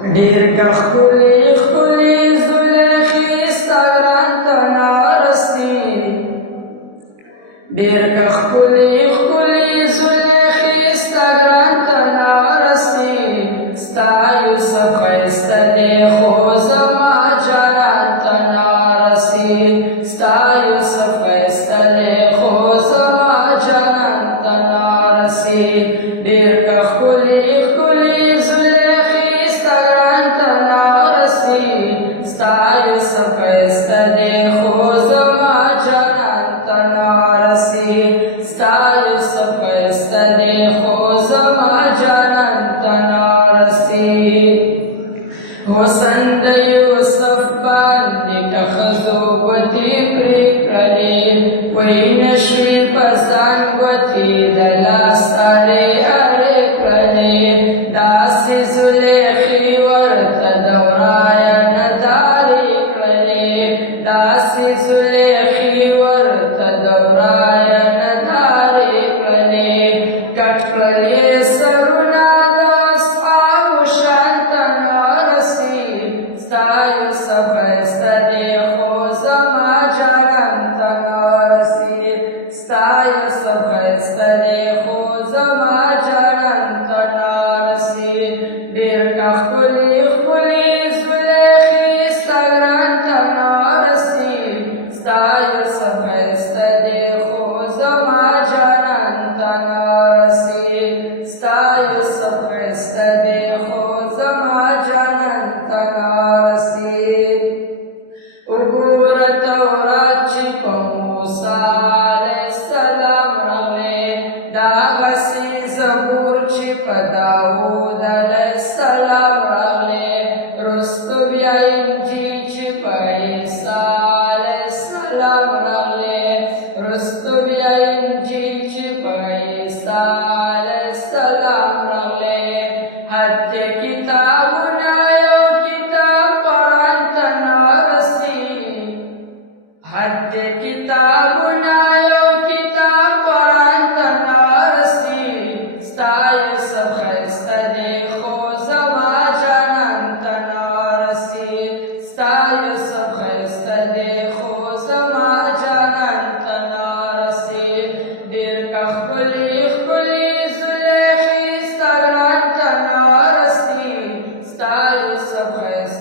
ډېر که ښکلې ښکلې زليخې ستا ګران ته نارستې ډېر که ښکلې ښکلې زليخې ستا ګران ته نارستې ستا یوسف ښایسته دی خو زما جانان ته نارستې ستا یوسف ښایسته دی خو زما جانان ته نارستې ډېر که ښکلې ښکلې ستا یوسف ښایسته دی خو زما جانان ته نارسي ستا یوسف ښایسته دی خو زما جانان ته نارسي حسن د یوسف باندې که ښځو ګوتې پرې کړلې وایي نشوې په ځان ګوتې د لاس اړې اړې کړلې داسې زلیخې ورته دورایه داسې زلیخې ورته دورایه ندارې کړلې کټ کړلې سرونه د اصحابو شان ته نارسي ستا یوسف ښایسته دی خو زما جانان ته نارسي ستا یوسف ښایسته دی خو زما جانان ته نارسي ډېر که ښکلې ښکلې زلیخې ستا ګران ته ستا یوسف ښایسته دی خو زما جانان ته نارسي ستا یوسف ښایسته دی خو زما جانان ته نارسي وګوره تورات چې په موسی علیه السلام راغلی دغسې زبور چې په داود علیه السلام راغلی رستو بیا انجیل چې په عیسی رستو بیا انجیل چې په عیسی علیه السلام راغلی هر کتابونه یو کتاب قرآن ته نارسي هر کتابونه یو کتاب قرآن ته نارسي ستا یوسف ښایسته دی خو زما جانان ته نارسي ستا یوسف ښایسته دی خو زما جانان ته نارسي ډېر که ښکلې ښکلې زلیخې ستا ګران ته نارسي ستا یوسف ښایسته